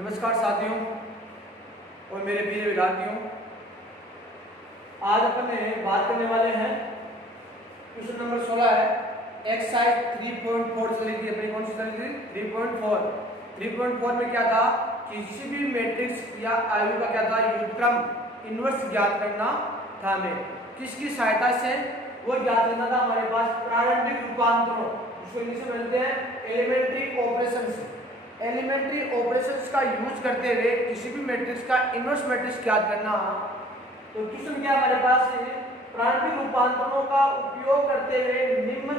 नमस्कार साथियों और मेरे प्रिय विद्यार्थियों, आज अपन बात करने वाले हैं क्वेश्चन नंबर 16 है एक्सरसाइज 3.4 चली थी अपनी। कौन सी चली थी? 3.4। 3.4 में क्या था? किसी भी मैट्रिक्स या आयु का क्या था? व्युत्क्रम इनवर्स ज्ञात करना था। हमें किसकी सहायता से वो ज्ञात करना था? हमारे पास प्रारंभिक रूपांतरों, उसको इंग्लिश में बोलते हैं एलिमेंट्री ऑपरेशंस। एलिमेंट्री ऑपरेशंस का यूज करते हुए किसी भी मैट्रिक्स का इनवर्स मैट्रिक्स ज्ञात करना। तो क्वेश्चन क्या हमारे पास है? प्रारंभिक रूपांतरों का उपयोग करते हुए निम्न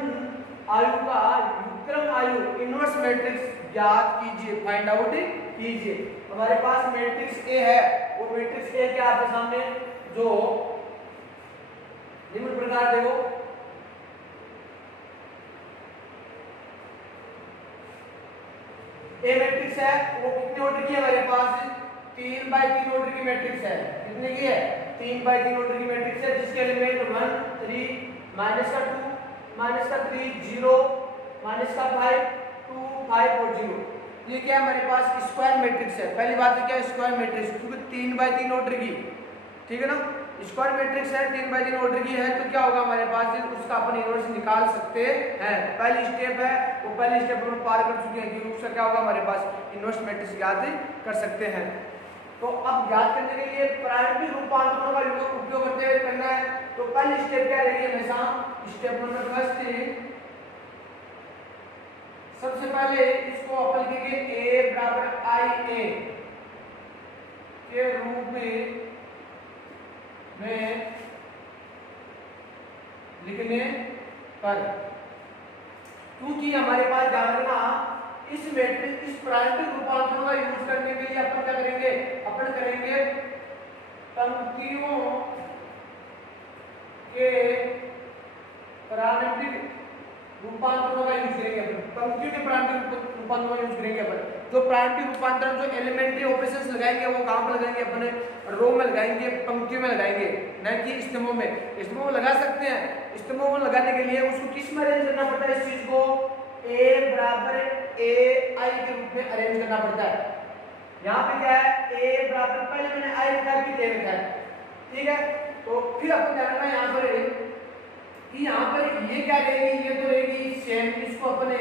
आयु का व्युत्क्रम आयु इनवर्स मैट्रिक्स ज्ञात कीजिए, फाइंड आउट कीजिए। हमारे पास मैट्रिक्स ए है, वो मैट्रिक्स ए क्या आपके सामने जो निम्न प्रकार देखो, ए मैट्रिक्स है, वो कितने ऑर्डर की है हमारे पास? 3x3 ऑर्डर की मैट्रिक्स है। कितने की है? 3x3 ऑर्डर की मैट्रिक्स है, जिसके एलिमेंट 1 3 माइनस का 2 माइनस का 3 0 माइनस का 5 2 5 और 0। ये क्या है हमारे पास? स्क्वायर मैट्रिक्स है। पहली बात है क्या? स्क्वायर मैट्रिक्स, क्योंकि 3x3 ऑर्डर की, ठीक है ना, स्क्वायर मैट्रिक्स है, 3x3 ऑर्डर की है, तो क्या होगा हमारे पास? उसका अपन इनवर्स निकाल सकते हैं। पहली स्टेप है, वो पहली स्टेप हम पार कर चुके हैं कि उसका क्या होगा हमारे पास? इनवर्स मैट्रिक्स ज्ञात कर सकते हैं। तो अब ज्ञात करने के लिए प्रारंभिक रूपांतरों का उपयोग करते हुए करना है। तो पहली स्टेप क्या रहेगी हमेशा? स्टेप नंबर फर्स्ट, सबसे पहले इसको अपन लिखेंगे a बराबर आई ए के रूप में लिखने पर, क्योंकि हमारे पास ध्यान रखना इस मैट्रिक्स इस प्रारंभिक रूपांतरों का यूज करने के लिए अपन क्या करेंगे? अपन करेंगे पंक्तियों के प्रारंभिक रूपांतरों का यूज करेंगे। अपन पंक्तियों के प्रारंभिक रूपांतरों का यूज करेंगे। अपन जो प्रारंभिक रूपांतरण जो एलिमेंट्री ऑपरेशंस लगाएंगे वो कहां पर लगाएंगे? अपने रो में लगाएंगे, पंक्तियों में लगाएंगे, न कि स्तंभों में। स्तंभों में लगा सकते हैं, स्तंभों में लगाने के लिए उसको किस में अरेंज करना पड़ता है? इस चीज को a बराबर ए आई के रूप में अरेंज करना पड़ता है। यहाँ पे क्या है? a बराबर, पहले मैंने i लिखा है, फिर a लिखा है, ठीक है। तो फिर अपन क्या करना है यहाँ पर कि यहाँ पर ये क्या रहेगी? ये तो रहेगी सेम, इसको अपने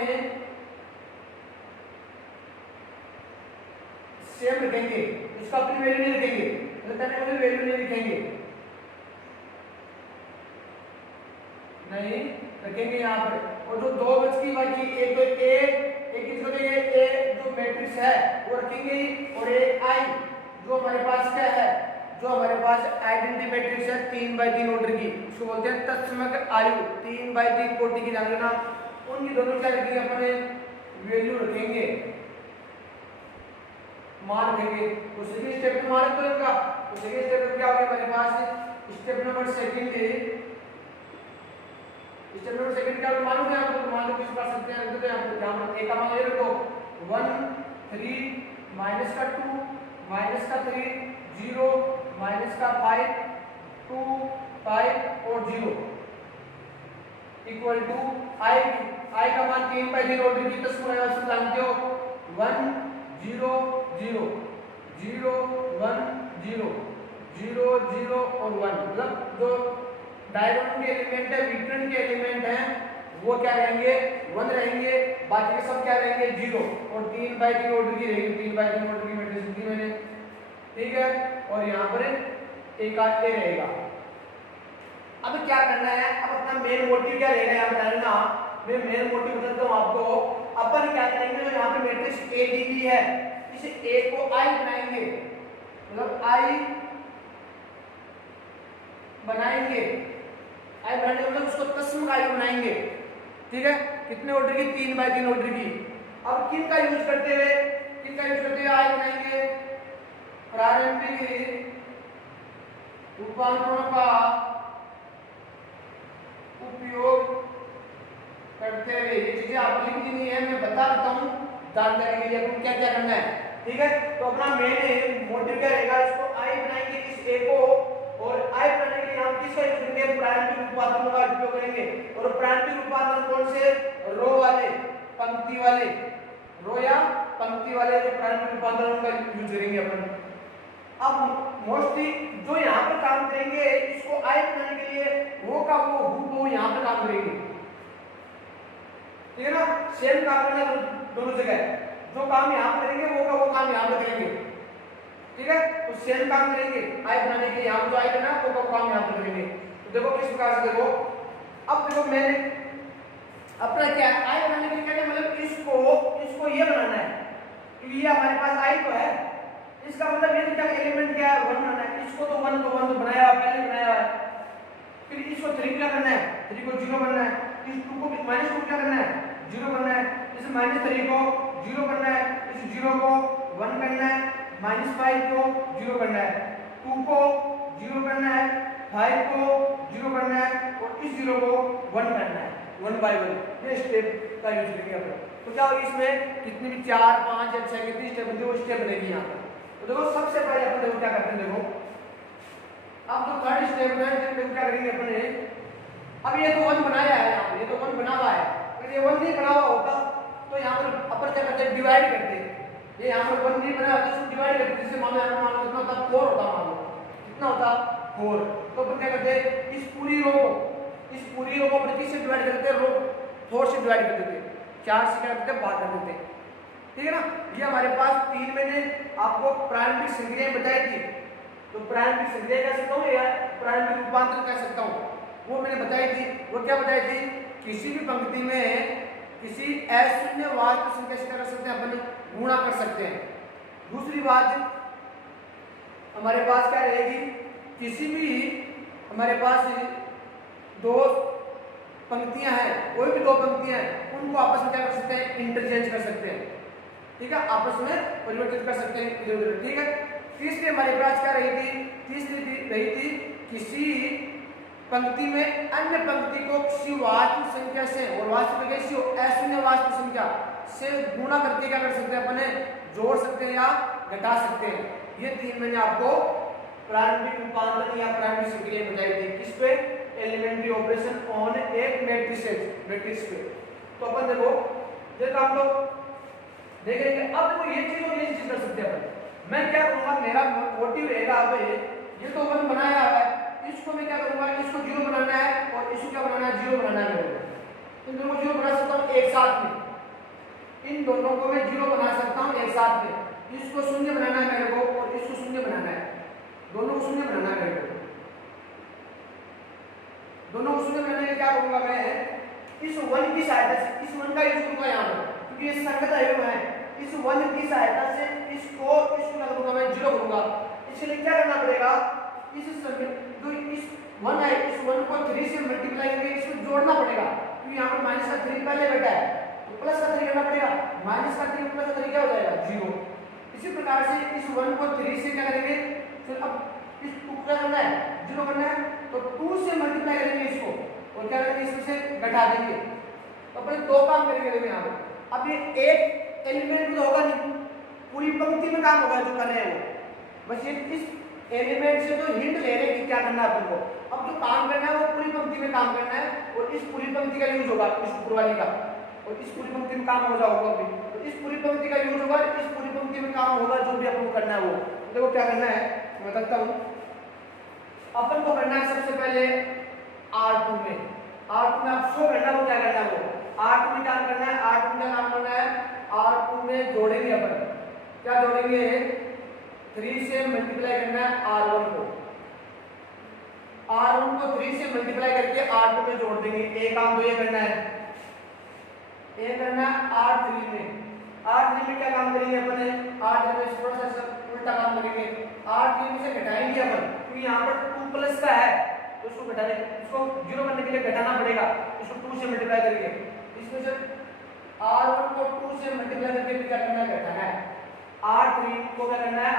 सेम लिखेंगे, इसका अपनी वैल्यू नहीं लिखेंगे, वैल्यू नहीं लिखेंगे, नहीं रखेंगे यहाँ पर। और जो दो बच की बाकी, एक तो एक किसको देंगे? ए जो मैट्रिक्स है वो रखेंगे, और एक आई जो हमारे पास क्या है? जो हमारे पास आइडेंटिटी मैट्रिक्स है 3x3 ऑर्डर की, उसको बोलते हैं तत्समक आयु 3x3 कोटि की। जान लेना उनकी दोनों क्या रखेंगे? अपने वैल्यू रखेंगे, मान रखेंगे। तो सेकंड स्टेप में मान रखेगा। तो सेकंड स्टेप में क्या होगा हमारे पास? स्टेप नंबर सेकंड क्या मालूम है आपको? मान लो किस कर सकते हैं, तो यहां पर a का मान ले रखो 1 3 माइनस का 2 माइनस का 3 0 माइनस का 5 2 5 और 0 इक्वल टू i का मान 3/3 ऑर्डर की, तो इसको जानते हो 1 0 0 0 1 0 0 0 और 1, मतलब जो डायगोनल के एलिमेंट है, विकर्ण के एलिमेंट हैं, वो क्या रहेंगे? 1 रहेंगे, बाकी के सब क्या रहेंगे? 0। और 3/3 ऑर्डर की रहेगी, 3/3 ऑर्डर की मैट्रिक्स दी मैंने, ठीक है। और यहाँ पर एक आठ ए रहेगा। अब क्या करना है? अब अपना मेन मोटिव क्या रहेगा यहाँ पर डालना? मैं मेन मोटिव बताता हूँ आपको। अपन क्या करेंगे? जो यहाँ पर मैट्रिक्स ए दी हुई है, इस ए को आई बनाएंगे, मतलब आई बनाएंगे, आई बनाने मतलब उसको तत्समक आयु बनाएंगे, ठीक है। कितने ऑर्डर की? 3x3 ऑर्डर की। अब किन का यूज करते हुए आई बनाएंगे? प्रारंभिक रूपांतरों का उपयोग करते हुए। ये चीजें आप लिखनी नहीं है, मैं बता देता हूँ जानकारी के लिए आपको क्या क्या करना है, ठीक है। तो अपना मेन मोटिव क्या रहेगा? इसको आई बनाएंगे, इस ए को, और आई बनाने के लिए हम किसका यूज करेंगे? प्रारंभिक रूपांतरों का उपयोग करेंगे। और प्रारंभिक रूपांतरण कौन से? रो वाले, पंक्ति वाले, रो या पंक्ति वाले जो प्राइमरी रूपांतरण का यूज करेंगे अपन। अब मोस्टली जो यहाँ पर काम करेंगे इसको आई बनाने के लिए वो का वो यहाँ पर काम करेंगे, ठीक है ना। सेम काम करना दोनों जगह, जो काम यहाँ पर करेंगे वो का वो काम यहाँ पर करेंगे, ठीक है। तो सेम काम करेंगे आई बनाने के लिए, यहाँ पर जो आई करना वो का काम यहाँ पर करेंगे। तो देखो किस प्रकार से, देखो अब देखो मैंने अपना क्या आई बनाने के लिए क्या मतलब इसको ये बनाना है, क्योंकि ये हमारे पास आई तो है, इसका मतलब ये क्या एलिमेंट क्या है 1 बनाना है। इसको तो 1 तो बनाया हुआ पहले बनाया हुआ है, फिर इसको 3 क्या करना है, 3 को 0 करना है, इस 2 को -2 क्या करना है 0 करना है, इस -3 को 0 करना है, इस 0 को 1 करना है, -5 को 0 करना है, 2 को 0 करना है, 5 को 0 करना है और इस 0 को 1 करना है 1 बाय 1। ये स्टेप का यूज करेंगे अपन। तो क्या होगी इसमें कितनी भी 4 5 या 6 कितनी स्टेप बनती है वो स्टेप बनेगी यहाँ पर। तो देखो सबसे पहले अपन देखो क्या करते हैं, देखो अब जो थर्ड स्टेप है इसमें क्या करेंगे अपन, अब ये तो 1 बनाया है यहाँ पे, ये तो 1 बना हुआ है, अगर ये 1 नहीं बना हुआ होता तो यहाँ पर अपन क्या करते हैं डिवाइड करते हैं। ये यहाँ पर 1 नहीं बना होता तो इसको डिवाइड करते, जैसे मान लो कितना होता 4 होता, मान लो कितना होता 4। तो अपन क्या करते हैं इस पूरी रो को अपन किससे डिवाइड करते हैं, रो 4 से डिवाइड कर देते हैं, 4 से क्या करते हैं भाग कर देते हैं, ठीक है ना। ये हमारे पास 3 मैंने आपको प्रारंभिक संक्रियाएं बताई थी, तो प्रारंभिक संक्रिया कह सकता हूँ या प्रारंभिक रूपांतरण कह सकता हूँ, वो मैंने बताई थी। वो क्या बताई थी, किसी भी पंक्ति में किसी अशून्य वास्तविक संख्या से क्या कर सकते हैं अपन गुणा कर सकते हैं। दूसरी बात हमारे पास क्या रहेगी, किसी भी हमारे पास 2 पंक्तियां हैं, कोई भी 2 पंक्तियां हैं उनको आपस में क्या कर सकते हैं इंटरचेंज कर सकते हैं, ठीक है, आपस में परिवर्तित कर सकते हैं, ठीक है। तीसरी हमारे पास क्या रही थी, तीसरी रही थी किसी पंक्ति में अन्य पंक्ति को किसी वास्तविक संख्या से और वास्तविक किसी अशून्य वास्तविक संख्या से गुणा करके क्या कर सकते हैं अपने जोड़ सकते हैं या घटा सकते हैं। ये 3 मैंने आपको प्रारंभिक रूपांतरण या प्रारंभिक संक्रिया बताई थी, किस पे, एलिमेंट्री ऑपरेशन ऑन एक मैट्रिक्स पे। तो अपन देखो हम लोग देखेंगे। अब देखो ये चीज और ये चीज कर सकते हैं अपन। मैं क्या करूंगा, मेरा मोटिव रहेगा, अब ये तो 1 बनाया हुआ है, इसको मैं क्या करूंगा, इसको 0 बनाना है और इसको क्या बनाना है 0 बनाना है मेरे को। इन दोनों को 0 बना सकता हूँ एक साथ में, इन दोनों को मैं 0 बना सकता हूँ एक साथ में। इसको 0 बनाना है मेरे को और इसको 0 बनाना है, दोनों को 0 बनाना है मेरे को। दोनों को 0 बनाने के क्या करूंगा मैं, इस 1 की सहायता से इस 1 का यूज करूंगा यहाँ पर, क्योंकि ये संगत अवयव है। इस 1 की सहायता से इसको क्या करूंगा मैं 0 करूंगा। इसलिए क्या करना पड़ेगा, इस जो इस 1 है इस 1 को 3 से मल्टीप्लाई करके इसको जोड़ना पड़ेगा, क्योंकि यहाँ पर माइनस का 3 पहले बैठा है तो प्लस का 3 करना पड़ेगा, माइनस का 3 प्लस का 3 क्या हो जाएगा 0। इसी प्रकार से इस 1 को 3 से क्या करेंगे, फिर अब इस 2 क्या करना है 0 करना है, तो 2 से मल्टीप्लाई करेंगे इसको और क्या करेंगे इसमें से घटा देंगे। तो अपने 2 काम करेंगे देखो यहाँ पर। अब ये एक एलिमेंट तो होगा नहीं, पूरी पंक्ति में काम होगा जो कर रहे हैं वो, बस ये इस एलिमेंट से तो हिंट ले रहे हैं कि क्या करना है अपन को। अब जो काम करना है वो पूरी पंक्ति में काम करना है और इस पूरी पंक्ति का यूज होगा इस ऊपर वाली का, और इस पूरी पंक्ति में काम हो जाएगा अभी, तो इस पूरी पंक्ति का यूज होगा, इस पूरी पंक्ति में काम होगा जो भी अपन को करना है वो। तो देखो क्या करना है मैं बताता हूँ। अपन को करना है सबसे पहले R2 में आप शो करना वो क्या करना है वो R2 में काम करना है। R2 में काम करना है, R2 में जोड़ेंगे अपन, क्या जोड़ेंगे 3 से मल्टीप्लाई करना है R1 को, R1 को 3 से मल्टीप्लाई करके R2 में जोड़ देंगे। एक काम तो ये करना है, ये करना है R3 में। R3 में क्या काम करेंगे अपन, R3 में थोड़ा सा उल्टा काम करेंगे, R3 में से घटाएंगे अपन, क्योंकि यहाँ पर 2 प्लस का है तो उसको घटाने, इसको 0 करने के लिए घटाना पड़ेगा, इसको 2 से मल्टीप्लाई करेंगे। इसमें से R1 को 2 से मल्टीप्लाई करके फिर क्या करना है घटाना है। R3 को क्या करना है,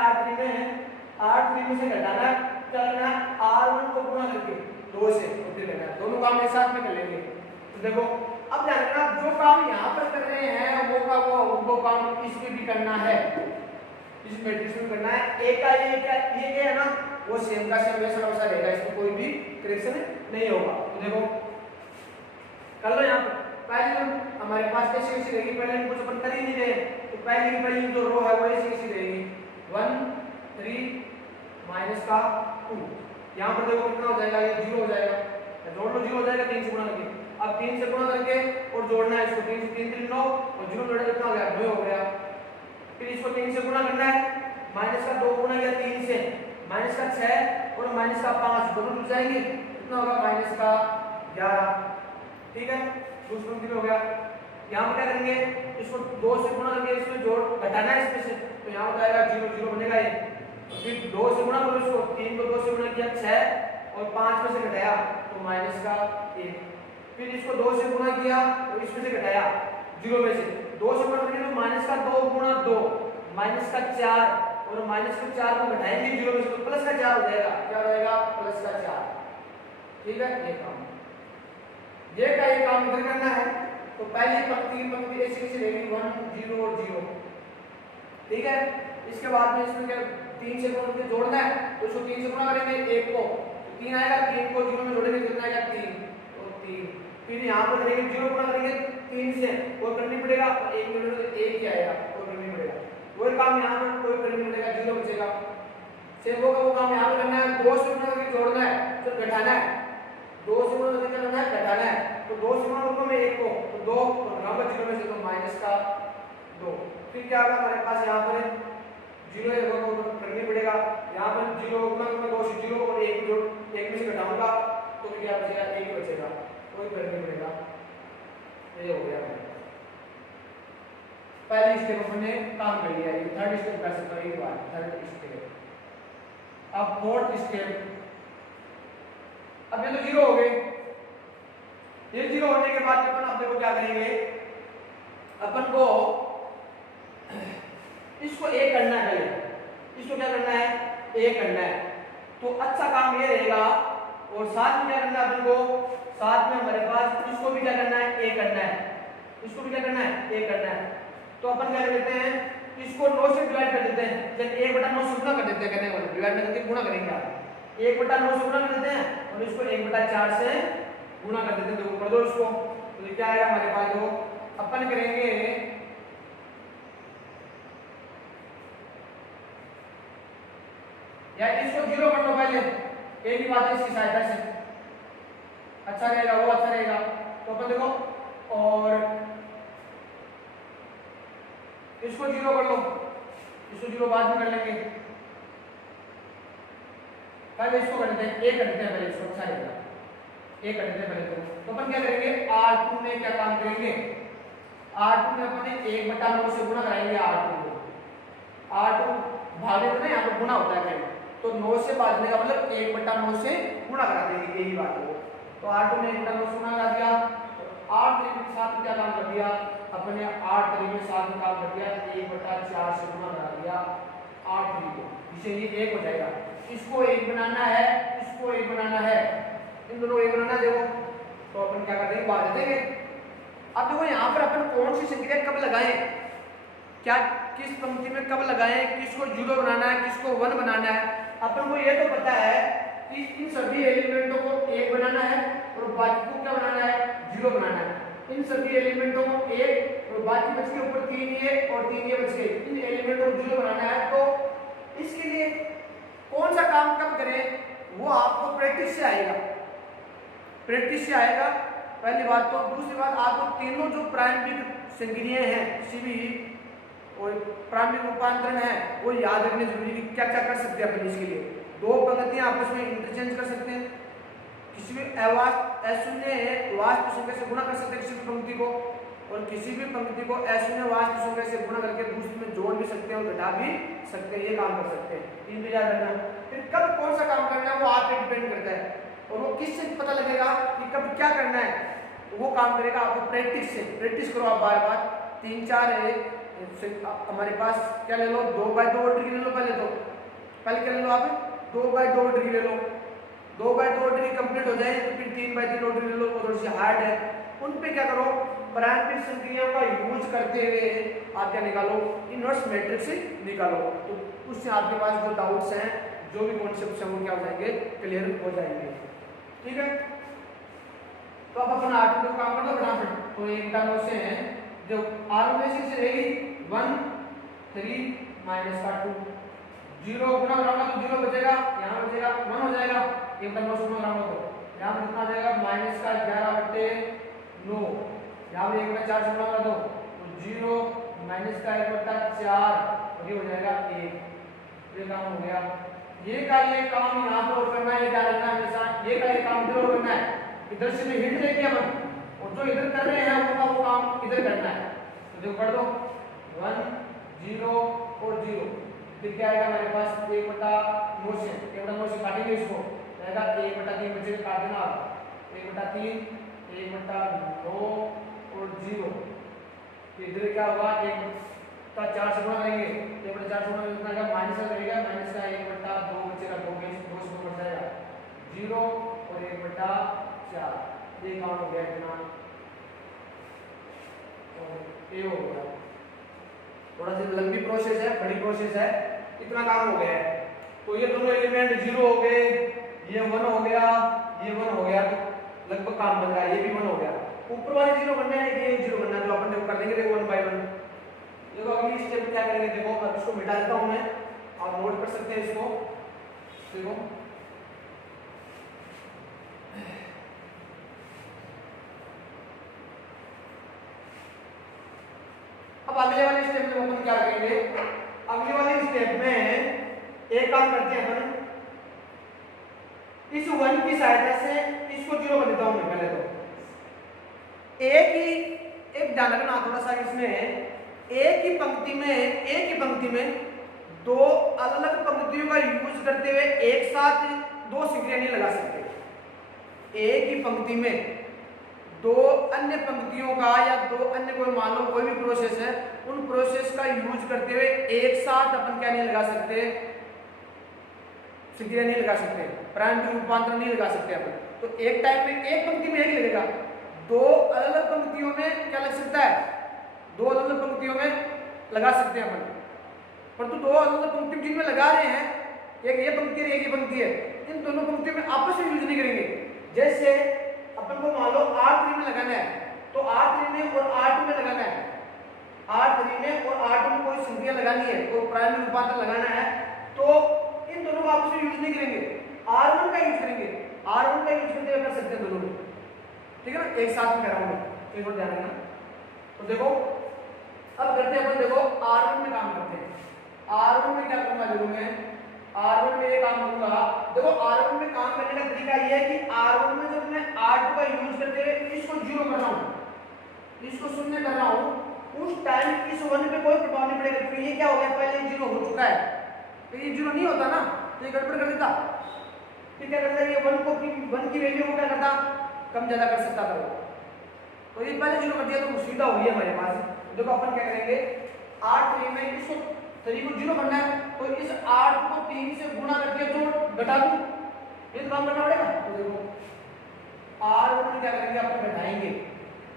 R3 में से घटाना है, क्या करना है R1 को गुणा करके 2 से फिर करना है। दोनों काम एक साथ में कर लेंगे। तो देखो अब ध्यान रखना, जो काम यहाँ पर कर रहे हैं वो काम इसमें भी करना है, इस मैट्रिक्स में करना है। एक का ये क्या है ना, वो सेम का सेम वैसा वैसा रहेगा, इसमें कोई भी करेक्शन नहीं होगा। तो देखो कर लो यहाँ पर। पहले हमारे पास कैसी रहेगी, पहले कुछ अपन कर ही नहीं रहे, तो पहली की पहली जो रो है वो ऐसी कैसी रहेगी 1 3 माइनस का 2। यहाँ पर देखो कितना हो जाएगा, ये 0 हो जाएगा, जोड़ लो 0 हो जाएगा 3 से गुणा करके। अब 3 से गुणा करके और जोड़ना है इसको, 3 से 3 3 9 और 0 जोड़ा कितना हो गया 2 हो गया। फिर इसको 3 से गुणा करना है, माइनस का 2 गुणा किया 3 से, माइनस का 6 और माइनस का 5 दोनों जुड़ जाएंगे, कितना होगा माइनस का 11। ठीक है, दूसरा पंक्ति हो गया। यहाँ पर क्या करेंगे, इसको 2 से गुणा करके इसमें जोड़ घटाना है इसमें से, तो यहाँ पर आएगा 0 0 बनेगा ये। फिर 2 से गुणा करो इसको, 3 को 2 से गुणा किया 6 और 5 में से घटाया तो माइनस का 1। फिर इसको 2 से गुणा किया और इसमें से घटाया 0 में से, 2 से गुणा करेंगे तो माइनस का 2 गुणा 2 माइनस का 4 और माइनस का 4 को घटाएंगे 0 में से तो प्लस का 4 हो जाएगा, क्या रहेगा प्लस का 4। ठीक है, ये काम इधर करना है। तो पहली पंक्ति ऐसी कैसी रहेगी 1 0 और 0। ठीक है, इसके बाद में इसमें क्या 3 से गुणा जोड़ना है, तो इसको 3 से गुणा करेंगे 1 को, 3 आएगा, 3 को 0 में जोड़ेंगे कितना आएगा 3 तो 3। फिर यहाँ पर करेंगे 0 गुणा करेंगे 3 से, और करनी पड़ेगा 1 में जोड़ेंगे तो 1 ही आएगा, और करनी पड़ेगा वही काम यहाँ पर, कोई करनी पड़ेगा 0 बचेगा। सेम होगा वो काम यहाँ पर करना है, 2 से गुणा करके जोड़ना है फिर घटाना है, 2 से गुणा करके करना है घटाना है, तो 2 से गुणा करूंगा मैं 1 को तो 2 और यहाँ पर 0 में से तो माइनस का 2। फिर क्या होगा हमारे पास यहाँ पर 0 है वो करनी पड़ेगा, यहाँ पर 0 गुणा करूंगा 2 से 0 और 1 जोड़ 1 में से घटाऊंगा तो फिर क्या बचेगा 1 ही बचेगा, कोई करनी पड़ेगा। ये हो गया पहली स्टेप अपने काम कर लिया, ये थर्ड स्टेप कर सकता हूं एक बार, थर्ड स्टेप। अब फोर्थ स्टेप, अब ये तो 0 हो गए, ये 0 होने के बाद अपन अब देखो क्या करेंगे, अपन को इसको a करना है, इसको क्या करना है a करना है, तो अच्छा काम ये रहेगा। और साथ में क्या करना है अपन को, साथ में हमारे पास इसको भी क्या करना है a करना है, इसको भी क्या करना है a करना है। तो अपन क्या कर लेते हैं, इसको 9 से डिवाइड कर देते हैं, जब 1/9 से गुणा कर देते हैं, कहने वाले डिवाइड में करके गुणा करेंगे आप 1/9 से गुणा कर देते हैं और इसको 1/4 से गुणा कर देते हैं, देखो कर दो इसको, तो क्या आएगा हमारे पास, देखो अपन करेंगे या इसको 0 कर लो पहले, एक ही बात है इसकी सहायता से, अच्छा रहेगा वो अच्छा रहेगा। तो अपन देखो और इसको 0 कर लो, इसको 0 बाद में कर लेंगे, पहले इसको कर देते हैं a कर देते हैं, पहले इसको अच्छा रहेगा a कर देते हैं पहले। तो अपन क्या करेंगे R2 में क्या काम करेंगे, R2 में अपन 1/9 से गुणा कराएंगे R2 को, R2 भागे तो ना यहाँ पर गुणा होता है कहीं, तो 9 से भागने का मतलब 1/9 से गुणा करा देंगे, यही बात है। तो R2 में 1/9 से गुणा करा दिया, तो 8 तरीके के साथ क्या काम कर दिया अपने, 8 तरीके के साथ काम कर दिया, 1/4 से गुणा करा दिया 8 तरीके, जिसे ये 1 हो जाएगा। इसको 1 बनाना है, इसको 1 बनाना है, इन दोनों 1 बनाना देखो, तो अपन क्या कर देंगे बांट देंगे। अब देखो यहाँ पर अपन कौन सी संख्या कब लगाएं, क्या किस पंक्ति में कब लगाएं, किसको 0 बनाना है किसको 1 बनाना है। अपन को ये तो पता है कि इन सभी एलिमेंटों को 1 बनाना है और बाकी को क्या बनाना है 0 बनाना है। इन सभी एलिमेंटों को 1 और बाकी बच के ऊपर 3 ये और 3 ये बच गए, इन एलिमेंटों को 0 बनाना है। तो इसके लिए कौन सा काम कब करें वो आपको प्रैक्टिस से आएगा, प्रैक्टिस से आएगा पहली बात। तो दूसरी बात, आपको तीनों जो प्रारंभिक संक्रियाएं हैं किसी भी और प्रारंभिक रूपांतरण है वो याद रखने जरूरी है। क्या क्या कर सकते हैं अपन इसके लिए, 2 पंक्तियां आपस में इंटरचेंज कर सकते हैं, किसी भी अशून्य वास्तु संख्या से गुणा कर सकते हैं किसी भी पंक्ति को, और किसी भी पंक्ति को अशून्य वास्तु संख्या से गुणा करके दूसरे में जोड़ भी सकते हैं और घटा भी सकते हैं, ये काम कर सकते हैं। 3 तो याद रखना। फिर कब कौन सा काम करना है वो आप पे डिपेंड करता है, और वो किससे पता लगेगा कि कब क्या करना है, वो काम करेगा आपको प्रैक्टिस से। प्रैक्टिस करो आप बार बार, 3-4 हमारे पास क्या ले लो 2/2 ऑर्डर की ले लो, पहले क्या ले लो आप 2/2 ऑर्डर की ले लो, 2/2 ऑर्डर की कंप्लीट हो जाए तो फिर 3/3 ऑर्डर ले लो, थोड़ी सी हार्ड है। उन पे क्या करो, प्रारंभिक संक्रियाओं का यूज करते हुए आप क्या निकालो, इनवर्स मैट्रिक्स निकालो। तो उससे आपके पास जो डाउट्स हैं, जो भी कॉन्सेप्ट हैं वो क्या हो जाएंगे, क्लियर हो जाएंगे। ठीक है, तो अब अपना आगे काम कर दो फटाफट। तो 1/9 से देखो आर में से रहेगी 1 3 माइनस का 2 0 गुना कराऊंगा तो 0 बचेगा, यहाँ बचेगा 1 हो जाएगा, ये मतलब 9 कराऊंगा तो यहाँ पर कितना जाएगा माइनस का 11/9, यहाँ पर 1/4 से गुना करा दो तो 0 माइनस का 1/4 ये हो जाएगा 1। ये काम हो गया। ये काम यहाँ पर और करना है, ध्यान रखना हमेशा, ये काम इधर और करना है। इधर से भी हिंट देंगे अपन और जो इधर कर रहे हैं उनका वो काम इधर करना है। तो देखो पढ़ दो 1 0 और 0, फिर क्या आएगा हमारे पास 1/9 से 1/9 से काटेंगे इसको, रहेगा 1/3 बचे काट देना, 1/3 1/9 और 0, फिर इधर क्या होगा 1/4 से गुणा करेंगे, 1/4 से गुणा कितना आएगा माइनस का रहेगा, माइनस का 1/2 बचेगा, 2 से बढ़ जाएगा 0 और 1/4, ये काम हो गया इतना और ये हो गया। थोड़ा सी लंबी प्रोसेस है, बड़ी प्रोसेस है, इतना काम हो गया है। तो ये दोनों एलिमेंट 0 हो गए, ये 1 हो गया, ये 1 हो गया, तो लगभग काम बन रहा है, ये भी 1 हो गया। ऊपर वाले 0 बनना है, ये 0 बनना है, तो अपन देखो कर देंगे, देखो 1 बाय 1। देखो अगली स्टेप क्या करेंगे, देखो अब इसको मिटा देता हूं मैं, आप नोट कर सकते हैं इसको। देखो अब अगले वाले स्टेप में अपन क्या करेंगे, अगले वाले स्टेप में एक काम करते हैं अपन, इस 1 की सहायता से इसको 0 कर देता हूं मैं पहले तो। एक ध्यान रखना थोड़ा सा, इसमें एक ही पंक्ति में दो अलग अलग पंक्तियों का यूज करते हुए एक साथ दो सिंगलियां नहीं लगा सकते। एक ही पंक्ति में दो अन्य पंक्तियों का या दो अन्य कोई मान लो कोई भी प्रोसेस है, उन प्रोसेस का यूज करते हुए एक साथ अपन क्या नहीं लगा सकते, सिंगलियां नहीं लगा सकते, प्राइमरी रूपांतर नहीं लगा सकते अपन। तो एक टाइम में एक पंक्ति में एक लगेगा, दो अलग अलग पंक्तियों में क्या लग सकता है, दो अलग अलग पंक्तियों में लगा सकते हैं अपन। परंतु दो अलग अलग पंक्ति जिनमें लगा रहे हैं, एक ये पंक्ति है एक ये पंक्ति है, इन दोनों पंक्तियों में आपस में यूज नहीं करेंगे। जैसे अपन को मान लो R3 में लगाना है, तो R3 में और R2 में लगाना है, R3 में और R2 में कोई संख्या लगानी है, कोई प्राइमरी रूपांतर लगाना है, तो इन दोनों को आपस में यूज नहीं करेंगे, R1 का यूज करेंगे, R1 का यूज करते हुए कर सकते हैं दोनों में, ठीक है ना, एक साथ में कर रहा हूं, एक और ध्यान रखना। तो देखो अब करते हैं अपन, देखो R1 में काम करते हैं। R1 में क्या करूंगा, देखो मैं R1 में ये काम करूंगा। देखो R1 में काम करने का तरीका ये है कि R1 में जब मैं R2 का यूज करते हुए इसको 0 कर रहा हूं, इसको शून्य कर रहा हूं, उस टाइम इस 1 पे कोई प्रभाव नहीं पड़ेगा, क्योंकि ये क्या हो गया, पहले 0 हो चुका है, तो ये 0 नहीं होता ना, तो ये गड़बड़ कर देता। फिर क्या करता है, ये 1 की वैल्यू को क्या करता, कम ज्यादा कर सकता था वो, तो ये पहले 0 कर दिया तो सुविधा हो गई हमारे पास। देखो अपन क्या करेंगे, R3 में इसको 3 को 0 करना है, तो इस 8 को 3 से गुणा करके जो घटा दूं, ये तो काम करना पड़ेगा। तो देखो R1 में क्या करेंगे, अपन घटाएंगे,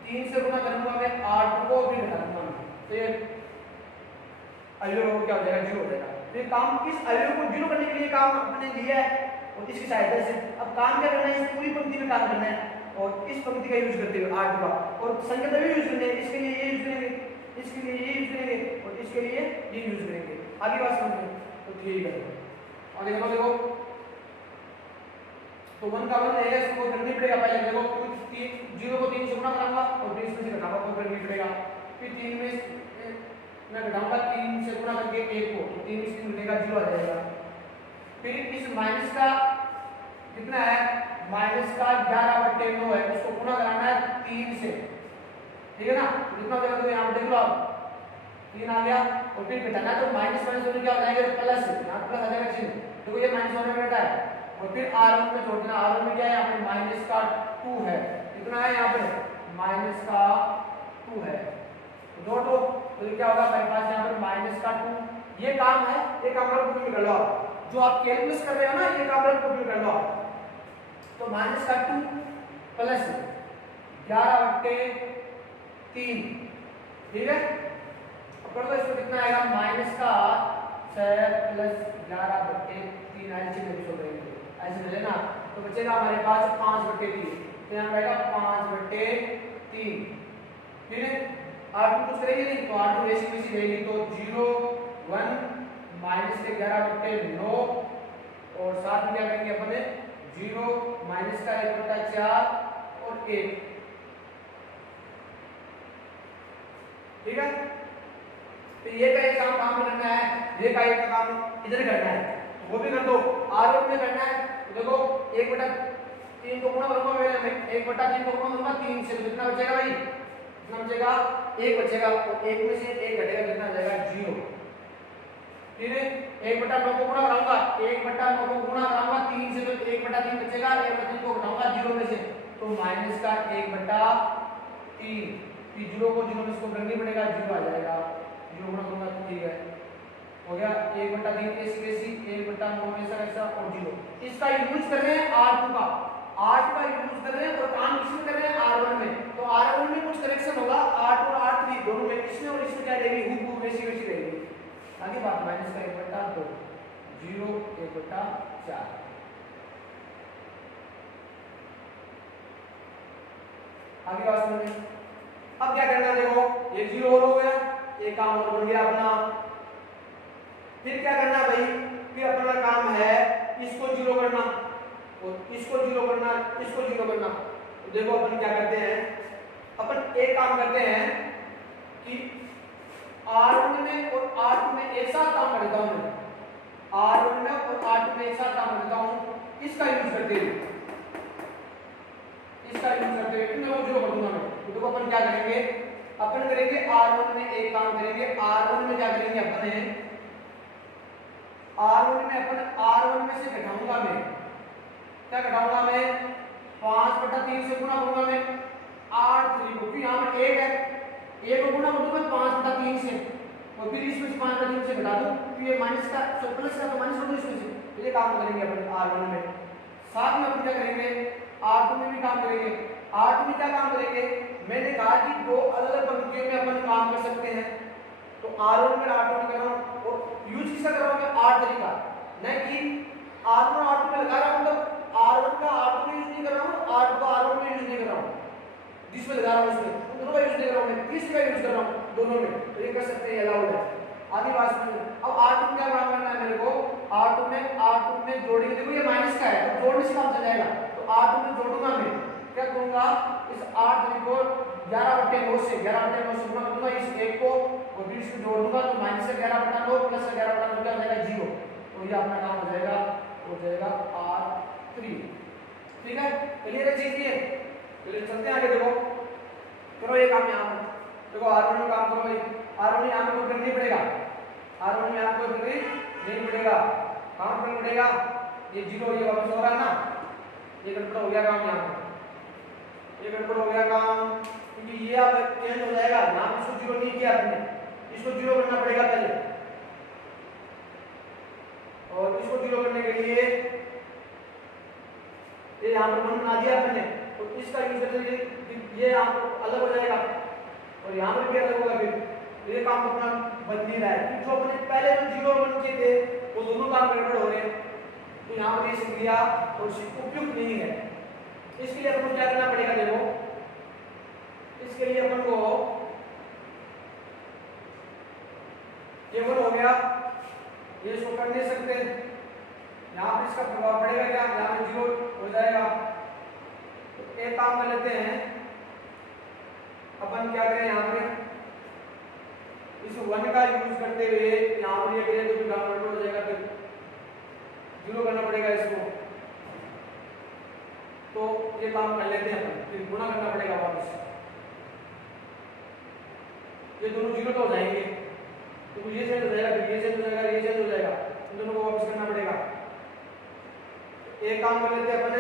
3 से गुणा करूंगा मैं 8 को, भी घटा दूंगा, तो ये अवयव क्या हो जाएगा, 0 हो जाएगा। तो ये काम, इस अवयव को 0 करने के लिए काम अपने लिया है और इसकी सहायता से अब काम क्या करना है, इस पूरी पंक्ति में काम करना है और इस पंक्ति का यूज करते हुए 8 का, और संख्या तभी यूज करनी है, इसके लिए ये यूज करेंगे, इसके लिए ये यूज करेंगे और इसके लिए ये यूज करेंगे। आगे बात समझ, तो ठीक है। और देखो तो 1 का 1 रहेगा, इसको करनी पड़ेगा पहले। देखो 0 को 3 से गुणा कराऊंगा और 20 में से घटाऊंगा, को करनी पड़ेगा। फिर 3 में मैं घटाऊंगा, 3 से गुणा करके 1 को, 3 में से 3 घटेगा, 0 आ जाएगा। फिर इस माइनस का कितना है, माइनस का 11/9 है, उसको गुणा कराना है 3 से, ठीक है ना, तो कितना हो जाएगा, तो यहाँ देख लो आप 3 आ गया, और फिर घटाना तो माइनस माइनस होने क्या हो जाएगा, प्लस, यहाँ प्लस आ जाएगा चिन्ह, देखो ये माइनस होने में है, और फिर R1 में जोड़ना, R1 में क्या है, यहाँ पे माइनस का 2 है, कितना है यहाँ पे, माइनस का 2 है, तो जोड़ो, तो क्या होगा हमारे पास यहाँ पर माइनस का 2। ये काम है, ये काम कॉपी कर लो आप, जो आप कैलकुलेट कर रहे हो ना, ये काम कॉपी कर लो आप। तो माइनस का 2 प्लस 11/3, ठीक है, कर दो इसको, कितना आएगा, माइनस का 6 प्लस 11/3 ऐसे मिले ना, तो बचेगा हमारे पास 5/3, तो यहाँ रहेगा 5/3, ठीक है। R2 कुछ करेंगे नहीं, तो R2 वैसी वैसी रहेगी, तो 0 1 माइनस के 11/9 और साथ में क्या करेंगे अपने 0 माइनस का 1/4 और 1, ठीक है। तो ये का एक काम करना है, ये का एक काम इधर करना है, वो भी कर दो। R1 में करना है, तो देखो 1/3 को गुणा करूंगा पहले मैं, 1/3 को गुणा करूंगा 3 से, तो कितना बचेगा भाई, कितना बचेगा 1 बचेगा, और 1 में से 1 घटेगा, कितना आ जाएगा 0। फिर 1/9 को गुणा कराऊंगा, 1/9 को गुणा कराऊंगा 3 से, तो 1/3 बचेगा, 1/3 को घटाऊंगा 0 में से, तो माइनस का 1/3, 0 को 0 में इसको करनी पड़ेगा, 0 आ जाएगा, 0 गुणा करूंगा तो ठीक है, हो गया 1/3 ऐसी कैसी, 1/9 ऐसा ऐसा और 0। इसका यूज कर रहे हैं R2 का, R2 का यूज कर रहे हैं और काम किसमें कर रहे हैं R1 में, तो R1 में कुछ करेक्शन होगा, R2 और R3 दोनों में, इसमें और इसमें क्या रहेगी, हुबहू वैसी वैसी रहेगी। आगे बात माइनस का 1/2, 0 1/4, आगे बात समझिए। अब क्या करना है, देखो ये 0 और हो गया, एक काम और बन गया अपना। फिर क्या करना भाई, फिर अपना काम है इसको 0 करना और इसको 0 करना, इसको 0 करना। तो देखो अपन क्या करते हैं, अपन एक काम करते हैं कि R1 में और R2 में एक साथ काम कर देता हूं मैं, R1 में और R2 में एक साथ काम कर देता हूं, इसका यूज करते हुए, इसका यूज करते हुए इन दोनों को 0 कर दूंगा मैं। तो देखो अपन क्या करेंगे, अपन करेंगे R1 में एक काम करेंगे, R1 में क्या करेंगे अपन है, R1 में अपन R1 में से घटाऊंगा मैं, क्या घटाऊंगा मैं, 5/3 से गुणा करूंगा मैं R3 को, फिर यहाँ पर 1 है, 1 को गुणा कर दूंगा 5/3 से, और फिर इसमें से 5/3 से घटा दूं, फिर ये माइनस का प्लस का तो माइनस कर दो इसमें से, तो ये काम करेंगे अपन R1 में। साथ में अपन क्या करेंगे, R2 में भी काम करेंगे। R2 में क्या काम करेंगे, मैंने कहा कि दो अलग-अलग पंक्तियों में अपन काम कर सकते हैं, तो R1 में R2 में कर रहा हूं, और यूज किसका कर रहा हूं मैं, R3 का, नहीं कि R1 और R2 में लगा रहा हूं, मतलब R1 का R2 में यूज नहीं कर रहा हूं, R2 का R1 में यूज नहीं कर रहा हूं, जिसमें लगा रहा हूं उसमें दोनों का यूज नहीं कर रहा हूं, मैं तीसरे का यूज कर रहा हूं दोनों में, तो ये कर सकते हैं, अलाउड है। आगे बात सुनिए, अब R2 में क्या काम करना है मेरे को, R2 में जोड़ेंगे, देखो ये माइनस का है तो जोड़ने से काम चल जाएगा, तो R2 में जोड़ूंगा मैं, क्या करूंगा, इस R3 को 11/9 से 11/9 से गुणा करूंगा इस 1 को, और फिर इसको जोड़ दूंगा, तो माइनस का 11/9 प्लस का 11/9 क्या हो जाएगा 0, तो ये अपना काम हो जाएगा R3। ठीक है, क्लियर है चीज ये, चलिए चलते हैं आगे। देखो करो ये काम यहाँ पर, देखो R1 में काम करो भाई, R1 यहाँ पे कोई करना नहीं पड़ेगा, R1 में आपको करना नहीं पड़ेगा, काम करना पड़ेगा, ये 0 ये वापस हो रहा है ना, ये गड़बड़ हो गया काम, यहाँ पे ये गड़बड़ हो गया काम, क्योंकि ये अब चेंज हो जाएगा, यहाँ पे इसको 0 नहीं किया आपने, इसको 0 करना पड़ेगा पहले, और इसको 0 करने के लिए ये यहाँ पर 1 बना दिया आपने, तो इसका यूज करके ये यहाँ अलग हो जाएगा और यहाँ पर भी अलग होगा, फिर ये काम अपना बन नहीं रहा है, जो अपने पहले जो 0 और 1 के थे वो दोनों काम गड़बड़ हो रहे हैं, तो यहाँ पर ये सीख लिया और उपयुक्त नहीं है। इसके लिए अपन को क्या करना पड़ेगा, देखो इसके लिए अपन को ये 1 हो गया, ये इसको कर नहीं सकते, यहाँ पर इसका प्रभाव पड़ेगा क्या, यहाँ पे 0 हो जाएगा, तो एक काम कर लेते हैं अपन, क्या करें यहाँ पे इस 1 का यूज करते हुए यहाँ पर ये करें तो गड़बड़ हो जाएगा, फिर 0 करना पड़ेगा इसको, तो ये काम कर लेते हैं अपन, फिर गुणा करना पड़ेगा वापस, ये दोनों 0 तो हो जाएंगे, तो ये चेंज हो जाएगा, फिर ये चेंज हो जाएगा, ये चेंज हो जाएगा, इन दोनों को वापस करना पड़ेगा। एक काम कर लेते हैं अपन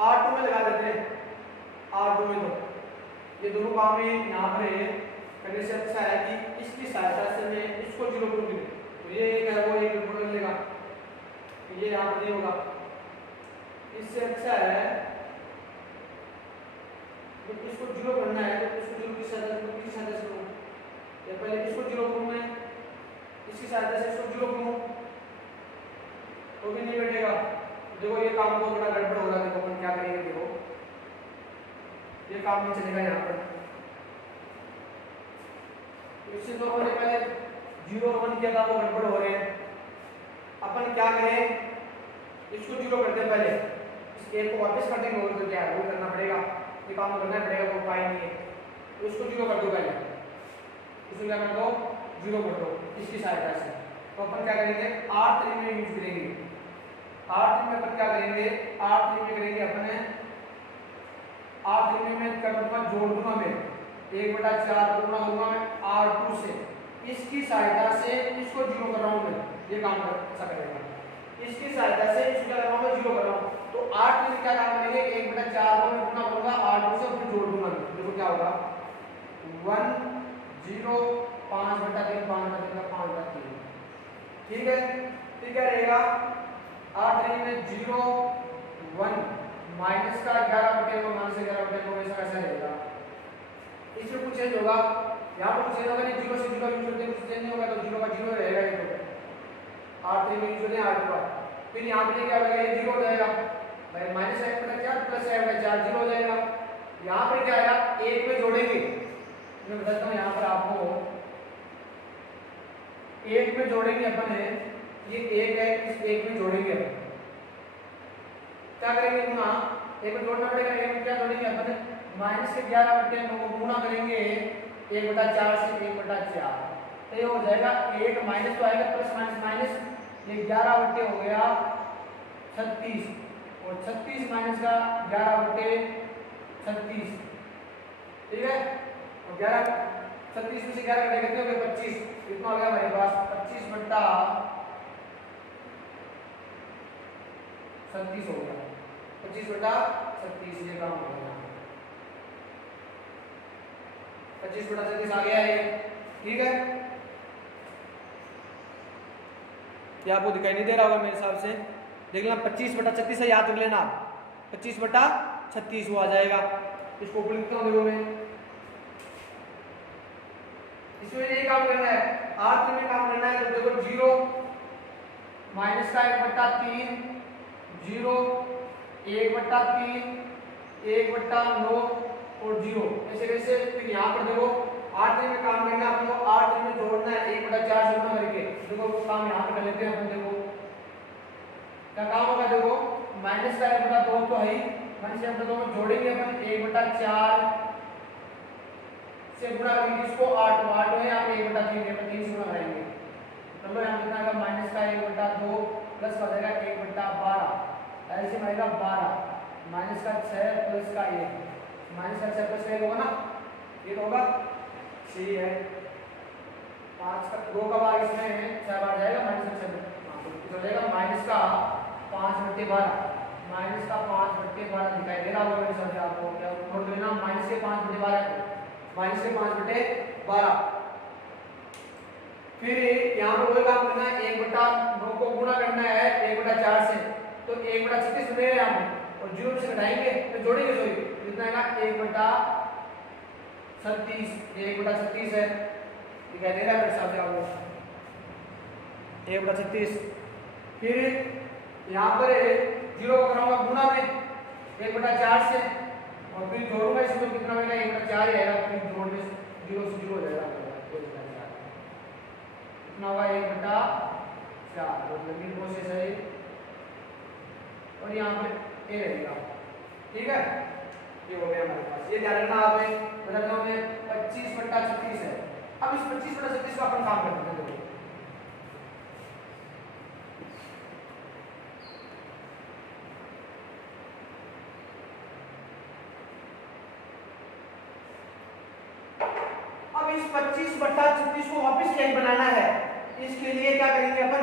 R2 में लगा देते हैं, R2 में तो ये दोनों काम ही यहाँ पर करने से अच्छा है कि इसकी सहायता से मैं इसको 0 कर दूँ, तो ये एक है वो एक गड़बड़ कर लेगा, तो ये यहाँ पर नहीं होगा, इससे अच्छा है तो इसको 0 करना है, तो इसको 0 की सहायता से करूँ, या पहले इसको 0 करूँ मैं, इसकी सहायता से इसको 0 करूँ, तो भी नहीं बैठेगा। देखो ये काम को थोड़ा गड़बड़ हो रहा है, देखो अपन क्या करेंगे, देखो ये काम नहीं चलेगा यहाँ पर, इससे तो हमने पहले 0 और 1 किया था, वो गड़बड़ हो रहे हैं। अपन क्या करें, इसको 0 करते हैं पहले, इस एक को वापस कर देंगे, और तो क्या है वो करना पड़ेगा, ये काम करना पड़ेगा, वो उपाय नहीं है। तो इसको 0 कर दो पहले, इसको क्या कर दो 0 कर दो इसकी सहायता से। तो अपन क्या करेंगे R3 में यूज करेंगे। R3 में अपन क्या करेंगे, R3 में करेंगे अपन R3 में कर दूंगा जोड़ दूंगा मैं 1/4 गुणा करूंगा मैं R2 से, इसकी सहायता से इसको 0 कर रहा हूं मैं, ये काम अच्छा करेगा। इसकी सहायता से इसको क्या कर रहा हूं मैं 0 कर रहा हूं। तो R3 में क्या काम करेंगे 1/4 को मैं गुणा करूंगा R2 से, फिर जोड़ दूंगा। देखो क्या होगा 1 0 5/3 5/3 का 5/3, ठीक है। फिर क्या रहेगा R3 में 0 1 माइनस का 11/9 माइनस 11/9 ऐसा कैसा रहेगा। इसमें कुछ चेंज होगा, यहाँ पर कुछ चेंज होगा नहीं, 0 से 0 यूज करते हैं, कुछ चेंज नहीं होगा, तो 0 का 0 रहेगा ये। तो R3 में यूज करते हैं R2 का, फिर यहाँ पे क्या हो जाएगा ये 0 हो जाएगा भाई, माइनस 1/4 प्लस 1/4 0 हो जाएगा। यहाँ पर क्या आएगा 1 में जोड़ेंगे, मैं बताता हूँ यहाँ पर आपको, 1 में जोड़ेंगे अपन है, ये 1 है, इस 1 में जोड़ेंगे अपन, क्या करेंगे गुणा, 1 में जोड़ना पड़ेगा, 1 में क्या जोड़ेंगे अपन माइनस के 11/9 को गुणा करेंगे 1/4 से 1/4, तो ये हो जाएगा 1 माइनस तो आएगा प्लस माइनस माइनस, ये 11 हो गया 36, और 36 माइनस का 11/36, ठीक है। और 11 36 में से 11 घटाएंगे कितने हो गए 25, कितना हो गया हमारे पास 25/36 हो गया, 25/36 ये काम हो गया, 25/36 आ गया है, ठीक है। ये आपको दिखाई नहीं दे रहा होगा मेरे हिसाब से, देख लेना 25/36 है, याद रख लेना 25/36 वो आ जाएगा। इसको ऊपर लिखता हूँ, देखो मैं इसमें ये काम करना है, R3 में काम करना है, तो देखो 0 माइनस का 1/3 0 1/3 1/9 और 0 ऐसे कैसे। फिर यहाँ पर देखो R3 में काम करना है आपको, R3 में जोड़ना है 1/4 से गुणा करके, देखो वो काम यहाँ पर कर लेते हैं अपन। देखो क्या काम होगा, देखो माइनस का 1/2 तो है ही, माइनस 1/2 में जोड़ेंगे अपन 1/4 से गुणा करेंगे, इसको 8 है, यहाँ पे 1/3 से गुणा करेंगे, चलो यहाँ कितना आएगा माइनस का 1/2 प्लस हो जाएगा 1/12, ऐसे आएगा 12 माइनस का 6 प्लस का 1, माइनस का 6 प्लस का 1 होगा ना, ये तो होगा, सही है। 5 का 2 का भाग इसमें है 6 बार जाएगा, माइनस का 6 हो जाएगा माइनस का 5/12, माइनस का 5/12 दिखाई दे रहा होगा मेरे साथ आपको, क्या नोट लेना माइनस के 5/12, माइनस के 5/12। फिर यहाँ पर वही काम करना है, 1/9 को गुणा करना है 1/4 से, तो 1/36 बनेगा यहाँ पे, और 0 से घटाएंगे तो जोड़ेंगे, सॉरी कितना आएगा 1/36, ये 1/36 है, दिखाई दे रहा है मेरे हिसाब से आपको 1/36। फिर यहाँ पर 0 को कराऊंगा गुणा में 1/4 से, और फिर जोड़ूंगा इसमें, कितना होगा 1/4 ही आएगा, फिर जोड़ में 0 से 0 हो जाएगा, 1/4 कितना होगा 1/4, तो लर्निंग प्रोसेस है, और यहाँ पर ए रहेगा, ठीक है। ये हो गया हमारे पास, ये ध्यान रखना आपने, बताता हूँ मैं 25/36 है। अब इस 25/36 का अपन काम करते हैं, देखो इस 25/36 को वापस कैसे बनाना है, इसके लिए क्या करेंगे अपन,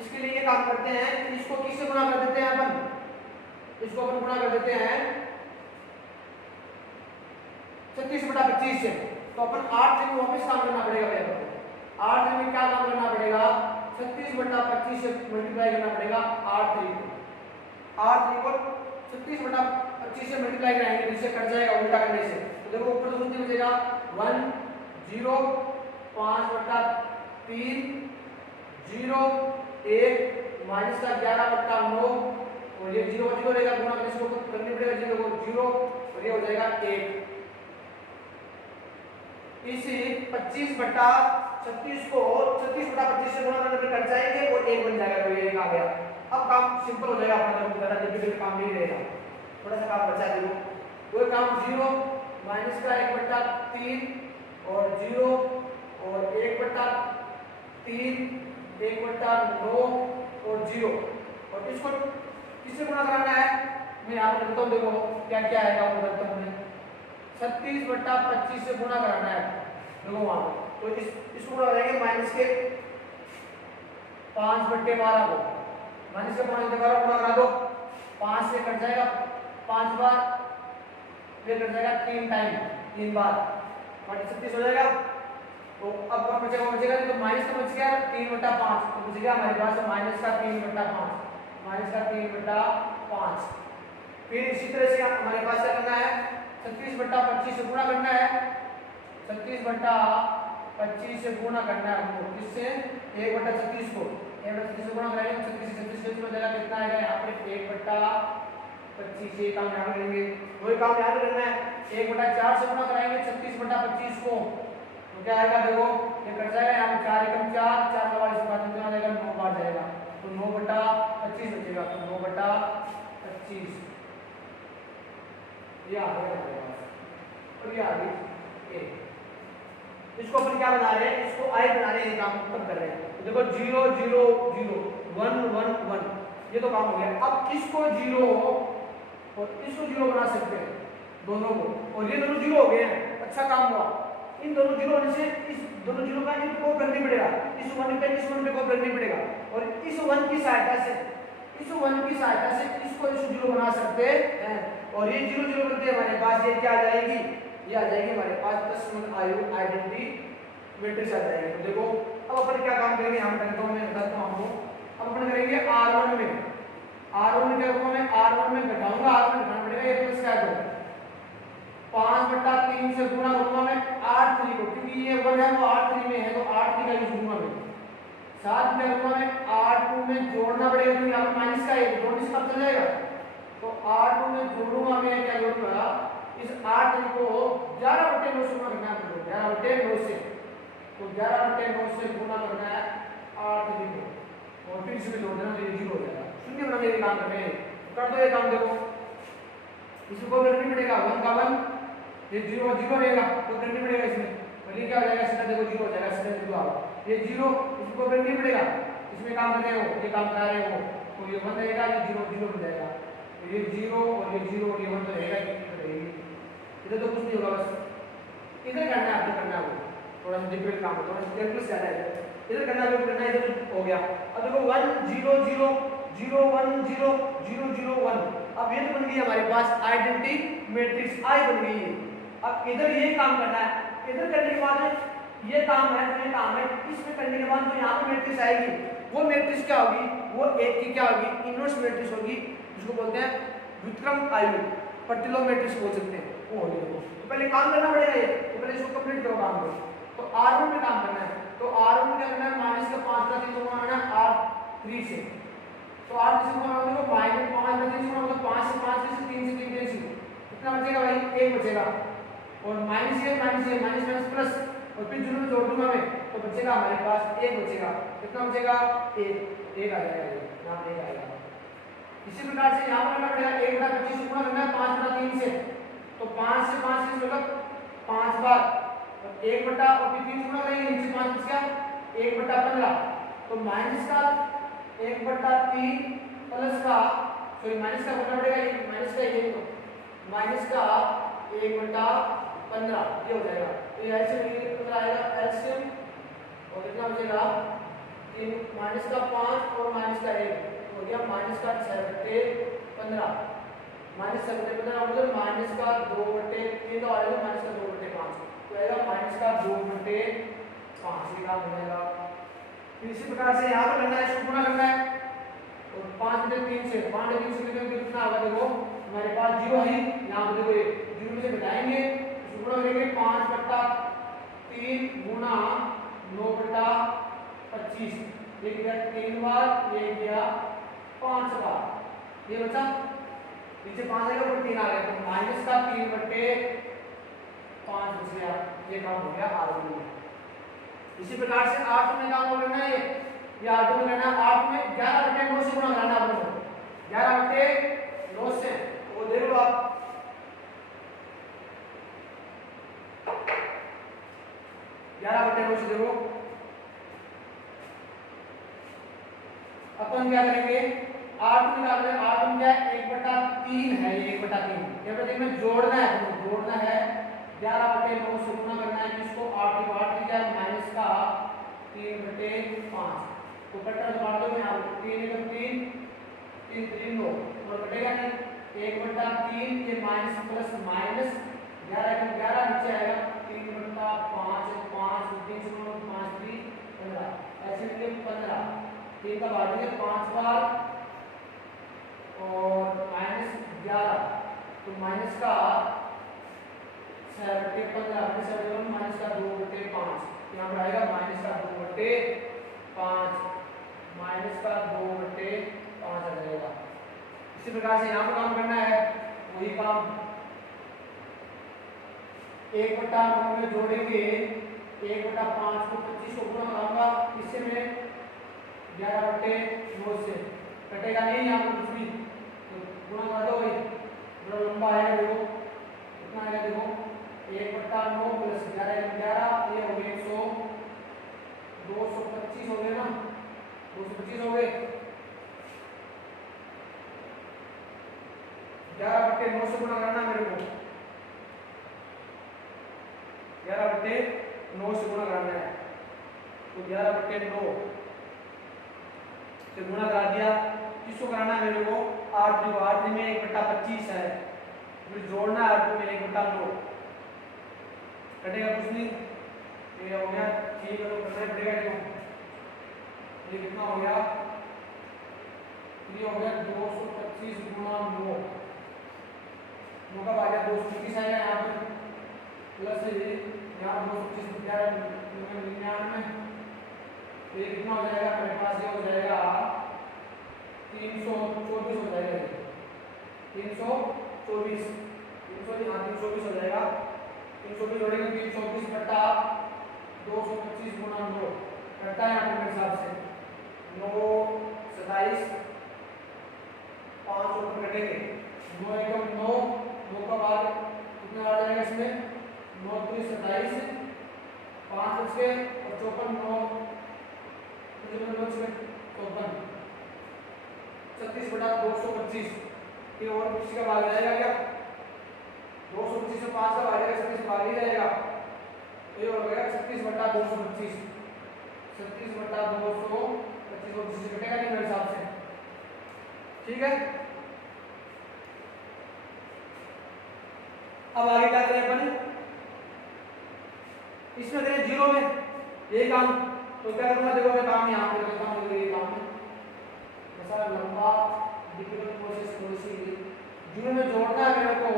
इसके लिए काम करते हैं, इसको किससे गुणा कर देते हैं अपन, इसको अपन गुणा कर देते हैं 36/25 से, तो अपन R3 में वापस काम करना पड़ेगा भैया, R3 में क्या काम करना पड़ेगा 36/25 से मल्टीप्लाई करना पड़ेगा R3 को 36/25 से मल्टीप्लाई कराएंगे, जिससे कट जाएगा उल्टा करने से, तो देखो ऊपर तो कितने बचेगा 1 0 5/3 0 1 माइनस का 11/9, और ये 0 0 रहेगा, गुणा करने से करनी पड़ेगा 0 को 0, और ये हो जाएगा 1। इस 25/36 को 36/25 से गुणा करने पे कट जाएंगे और 1 बन जाएगा, तो ये 1 आ गया। अब काम सिंपल हो जाएगा अपना, जब ज्यादा डिफिकल्ट काम नहीं रहेगा, थोड़ा सा काम बचा देखो। वो काम 0 माइनस का 1/3 और 0 और 1/3 1/9 और 0, और इसको किससे गुणा कराना है, मैं यहाँ पर करता हूँ, देखो क्या क्या आएगा वो करता हूँ मैं। 36/25 से गुणा कराना है, देखो वहां तो इसको गुणा करेंगे माइनस के 5/12 को, माइनस के 5/12 गुणा करा दो, 5 से कट जाएगा 5 बार, फिर कट जाएगा 3 टाइम 3 बार, 36 हो जाएगा। तो अब क्या बचेगा, तो माइनस का बच गया 3/5, तो बच गया हमारे पास माइनस का 3/5, माइनस का 3/5। फिर इसी तरह से हमारे पास क्या करना है, 36/25 से गुणा करना है, 36/25 से गुणा करना है हमको, किससे 1/36 को 1/36 से गुणा करेंगे, 36 से 36 में जाएगा कितना आएगा यहाँ पे 1/25, ये काम याद करेंगे, वही काम याद करना है। 1/4 से गुणा कराएंगे 36/25 को, तो क्या आएगा, देखो ये कट जाएगा यहाँ पे 4 एकम 4, 4 का वाला इस बात में जाएगा 9 बार जाएगा, तो 9/25 बचेगा, तो 9/25 ये आ गया हमारे पास, और ये आ गई ए। इसको अपन क्या बना रहे हैं, इसको आई बना रहे हैं, ये काम खत्म कर रहे हैं। तो देखो 0 0 0 1 1 1, ये तो काम हो गया। अब इसको 0 और इसको 0 बना सकते हैं दोनों को, और ये दोनों 0 हो गए हैं, अच्छा काम हुआ। इन दोनों 0 होने से इस दोनों 0 का इनको करनी पड़ेगा, इस 1 पे इस 1 पे को करनी पड़ेगा, और इस 1 की सहायता से इसको 0 बना सकते हैं, और ये 0 0 करते हमारे पास ये क्या आ जाएगी, ये आ जाएगी हमारे पास तस्मन आइडेंटिटी मैट्रिक्स आ जाएगी। तो देखो अब अपन क्या काम करेंगे, यहाँ पर मैं बताता हूँ आपको। अब अपन करेंगे R1 में क्या करूँगा मैं, R1 में घटाऊंगा, R1 घटाना पड़ेगा, ये प्लस क्या है 5/3 से गुणा करूंगा मैं 8/3 को, क्योंकि ये 1 है वो 8/3 में है, तो 8/3 का यूज करूंगा मैं। साथ में करूंगा मैं 8/2 में जोड़ना पड़ेगा, क्योंकि यहाँ पर माइनस का है, जोड़ने से कब चल जाएगा, तो 8/2 में जोड़ूंगा मैं, क्या जोड़ूंगा इस 8/3 को 11/9 से गुणा करना है, 11/9 से, तो 11/9 से गुणा करना है 8/3 को, और फिर इसमें जोड़ देना, तो ये 0 हो जाएगा। शून्य बना ये काम कर रहे हैं, कर दो ये काम, देखो इसको करनी पड़ेगा 1 का 1, ये 0 0 रहेगा, तो करनी पड़ेगा इसमें, और ये क्या हो जाएगा सीधा, देखो 0 हो जाएगा सीधा 0 आओ, ये 0 इसको करनी पड़ेगा, इसमें काम कर रहे हो, ये काम करा रहे हो, तो ये 1 रहेगा, ये 0 0 हो जाएगा, तो ये 0 और ये 0 और ये 1 तो रहेगा, ये रहेगी, इधर तो कुछ नहीं होगा, बस इधर करना है, आपको करना है, वो थोड़ा सा डिफिकल्ट काम है, थोड़ा सा कैलकुलस ज्यादा है, इधर करना है, करना है, इधर हो गया। अब देखो 1 0 0 0 1 0 0 0 1, अब ये तो बन गई हमारे पास आइडेंटिटी मैट्रिक्स आई बन गई है। अब इधर ये काम करना है, इधर करने के बाद ये काम है, ये काम है, इसमें करने के बाद जो यहाँ पे मैट्रिक्स आएगी, वो मैट्रिक्स क्या होगी, वो एक की क्या होगी, इनवर्स मैट्रिक्स होगी, जिसको बोलते हैं व्युत्क्रम आयु, प्रतिलोम मैट्रिक्स बोल सकते हैं, वो होगी। तो पहले काम करना पड़ेगा ये, तो पहले इसको कंप्लीट करो काम को। तो R1 में काम करना है, तो R1 में क्या करना है, माइनस का 5/3 को गुणा करना है R3 से, तो R3 से गुणा करोगे माइनस 5/3 से गुणा करोगे 5 से 5 से 3 से 3 से कितना बचेगा भाई, 1 बचेगा, और माइनस है माइनस प्लस, और फिर दोनों में जोड़ दूंगा मैं, तो बचेगा हमारे पास 1 बचेगा, कितना बचेगा 1 आ जाएगा, ये यहाँ 1 आएगा। इसी प्रकार से यहाँ पर करना पड़ेगा 1/25 गुणा करना है 5/3 से, तो 5 से 5 से मतलब 5 बार, और 1 बटा और फिर 3 गुणा करेंगे, नीचे 5 बच गया 1/15, तो माइनस का 1/3 प्लस का, सॉरी माइनस का करना पड़ेगा, माइनस का ये, तो माइनस का 1/15 ये हो जाएगा, तो ये एलसीएम कितना आएगा, एलसीएम और कितना बचेगा 3 माइनस का 5 और माइनस का 1 हो गया माइनस का 6/15, माइनस 6/15 मतलब माइनस का 2/3 तो आएगा माइनस का 2/5, तो आएगा माइनस का 2/5 ये काम हो जाएगा। फिर इसी प्रकार से यहाँ पर करना है, इसको गुणा करना है, और 5/3 से 5/3 से कितना होगा, देखो हमारे पास 0 है, यहाँ पर देखो 0 में से घटाएंगे, इसको गुणा करेंगे 5/3 गुणा 9/25, ये गया 3 बार, ये गया 5 बार, ये बचा नीचे 5 आएगा ऊपर 3 आ गया, तो माइनस का 3/5 बच गया। ये काम हो गया R1 में। इसी प्रकार से R2 में काम हो करना है ये R2 में करना है। R2 में 11/9 से गुणा कराना है आपको, 11/9 से, वो देख लो आप, 11/9 से देखो। अपन क्या करेंगे, R2 निकाल रहे हैं, R2 क्या है 1/3 है, ये 1/3 क्या कहते हैं, में जोड़ना है, तो जोड़ना है 11/9 से गुणा करना है, इसको 8 की बात की जाए माइनस का 3/5, तो कटर बांट दो में आप 3 × 3 3 3 9 और कटेगा नहीं 1/3, ये माइनस प्लस माइनस 11 × 11 नीचे आएगा 3/5 5 3 से 5 3 15, ऐसे मिले 15, 3 का बांटेंगे 5 बार और -11, तो माइनस का 7/15 माइनस का 2/5, यहाँ पर आएगा माइनस का 2/5, माइनस का 2/5 आ जाएगा। इसी प्रकार से यहाँ पर काम करना है, वही काम 1/9 में जोड़ेंगे, 1/5 को 25 को गुणा कराऊंगा, इससे मैं 11/9 से कटेगा नहीं यहाँ पर कुछ भी, तो गुणा कर दो भाई, बड़ा लंबा आएगा, देखो कितना आएगा, देखो 1/9 प्लस 11 × 11 ये हो गए 100, 225 हो गए ना, 225 हो गए, 11/9 से गुणा करना मेरे को, 11/9 से गुणा करना है, तो 11/9 से गुणा करा दिया, किसको कराना है मेरे को, R3 को, R3 में 1/25 है, फिर जोड़ना है R2 में 1/9, कटेगा कुछ नहीं, ये हो गया, ठीक है, तो करना पड़ेगा इसको, ये कितना हो गया, ये हो गया 225 × 9, 9 का आ गया 225 आएगा यहाँ पर, प्लस ये यहाँ 225 99, तो ये कितना हो जाएगा मेरे पास, ये हो जाएगा 324 हो जाएगा, 324 हो जाएगा, 324 जोड़ेंगे 324 225 × 9 करता है यहाँ मेरे हिसाब से 9 27 5 ऊपर कटेंगे, 9 × 9 9 का बाद कितना आ जाएगा इसमें, 9 × 3 27 5 बचे और 54 9 36/225, ये और किसी का भाग जाएगा क्या, 225 से 5 का भागेगा 36 भाग ही जाएगा, तो ये हो गया 36/225, 36/225 से कटेगा नहीं मेरे हिसाब से, ठीक है। अब आगे क्या करें अपन, इसमें करें 0 में ये काम, तो क्या करूंगा, देखो मैं काम यहाँ पे करता हूँ, ये काम ऐसा लंबा डिफिकल्ट प्रोसेस थोड़ी सी, 0 में जोड़ना है मेरे को,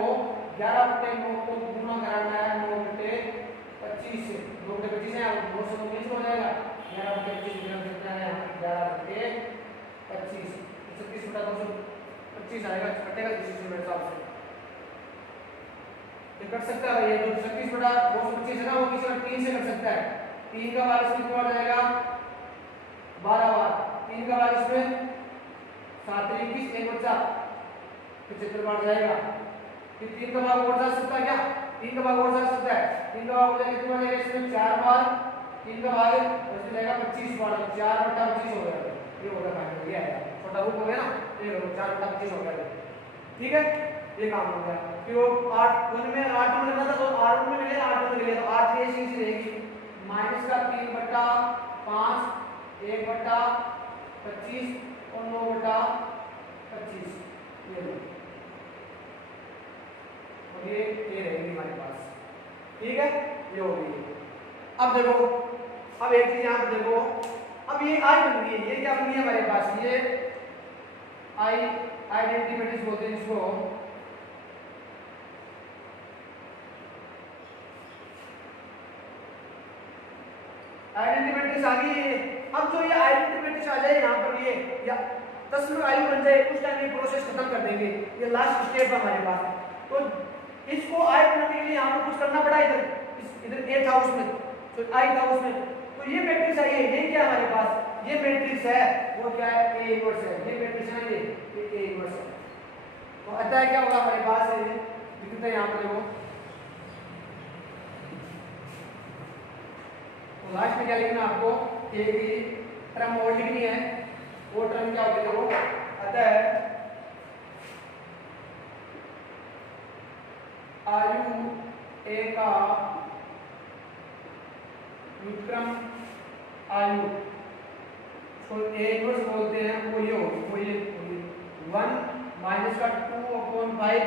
11/9 को गुणा कराना है 9/25 से, 2/25 है 2 से 19 हो जाएगा, 11/25 गुणा कितना है 11/25, 36/225 आएगा, कटेगा किसी से मेरे हिसाब से, ये कर सकता है, ये जो 36/225 है ना, वो किसी में 3 से कर सकता है, 3 का भाग इसमें कितना जाएगा 12 बार, 3 का भाग इसमें 7 × 21 1 बचा 75 बार जाएगा, फिर 3 का भाग और जा सकता है क्या, 3 का भाग और जा सकता है, 3 का भाग हो जाएगा कितना जाएगा इसमें 4 बार, 3 का भाग इसमें जाएगा 25 बार, 4/25 हो गया, ये होगा फाइनल, ये आएगा छोटा रूप हो गया ना, ये 4/25 हो गया, ठीक है, ये काम हो गया। फिर वो 8 में 8 में लेना था, तो 8 में मिले 8 में मिले, तो 8 ये चीज रहेगी माइनस का 3/5 1/25 और 9/25, ये लो, और ये रहेगी हमारे पास, ठीक है, ये हो गई। अब देखो, अब एक चीज यहाँ पे देखो, अब ये आई बन गई है, ये क्या बन गई है हमारे पास, ये आई आइडेंटिटी मैट्रिक्स बोलते हैं इसको, आइडेंटिटी मैट्रिक्स आ गई है। अब जो ये आइडेंटिटी मैट्रिक्स आ जाए यहाँ पर, ये या 10 में वैल्यू बन जाए, उस टाइम ये प्रोसेस खत्म कर देंगे, ये लास्ट स्टेप है हमारे पास, तो इसको आई बनाने के लिए यहाँ पर कुछ करना पड़ा, इधर इस इधर ए था उसमें, तो आई था उसमें, तो ये मैट्रिक्स आई है, ये क्या हमारे पास ये मैट्रिक्स है, वो क्या है ए इनवर्स है, ये मैट्रिक्स है ना, ये ए इनवर्स है। तो अतः क्या होगा हमारे पास ये लिखते हैं यहाँ पर देखो, तो लास्ट में क्या लिखना आपको, ए की टर्म और लिखनी है, वो टर्म क्या होगी देखो, अतः आयु ए का व्युत्क्रम आयु, तो ए इनवर्स बोलते हैं, वो ये होगी, वो ये 1 माइनस का 2/5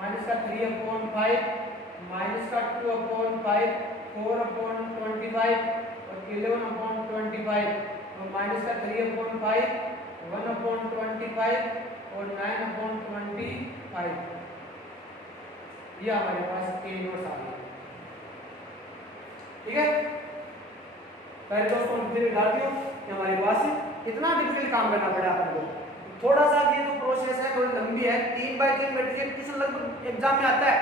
माइनस का 3/5 माइनस का 2/5 4/25 और 11/25 और माइनस का 3/5 1/25 और 9/25, ये हमारे पास ए इनवर्स आ गया। ठीक है, पहले दोस्तों विद्यार्थियों हमारे पास इतना डिफिकल्ट काम करना पड़ा आपको, थोड़ा सा ये जो प्रोसेस है थोड़ी लंबी है, 3x3 मैट्रिक्स क्वेश्चन लगभग एग्जाम में आता है,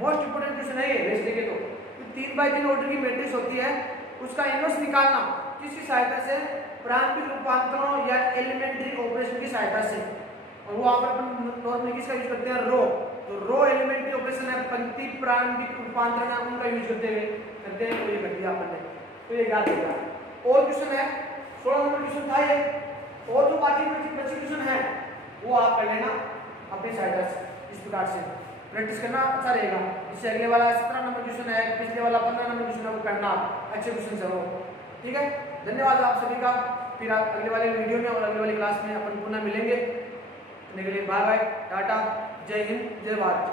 मोस्ट इंपोर्टेंट क्वेश्चन है ये वैसे के, तो 3x3 ऑर्डर की मैट्रिक्स होती है, उसका इनवर्स निकालना किसकी सहायता से, प्रारंभिक रूपांतरों या एलिमेंट्री ऑपरेशन की सहायता से, और वो आप नॉर्मली किसका यूज करते हैं, रो, तो रो एलिमेंट्री ऑपरेशन है, पंक्ति प्रारंभिक रूपांतरण है उनका यूज करते हैं, तो ये कर दिया आपने, तो ये याद रखिएगा। और क्वेश्चन है 16 नंबर क्वेश्चन था ये, और जो बाकी बचे क्वेश्चन है वो आप कर लेना अपनी सहायता से, इस प्रकार से प्रैक्टिस करना अच्छा रहेगा, इससे अगले वाला 17 नंबर क्वेश्चन है, पिछले वाला 15 नंबर क्वेश्चन है वो करना अच्छे क्वेश्चन है वो। ठीक है, धन्यवाद आप सभी का, फिर आप अगले वाले वीडियो में और अगले वाली क्लास में अपन पुनः मिलेंगे, बाय बाय, टाटा, जय हिंद, जय भारत।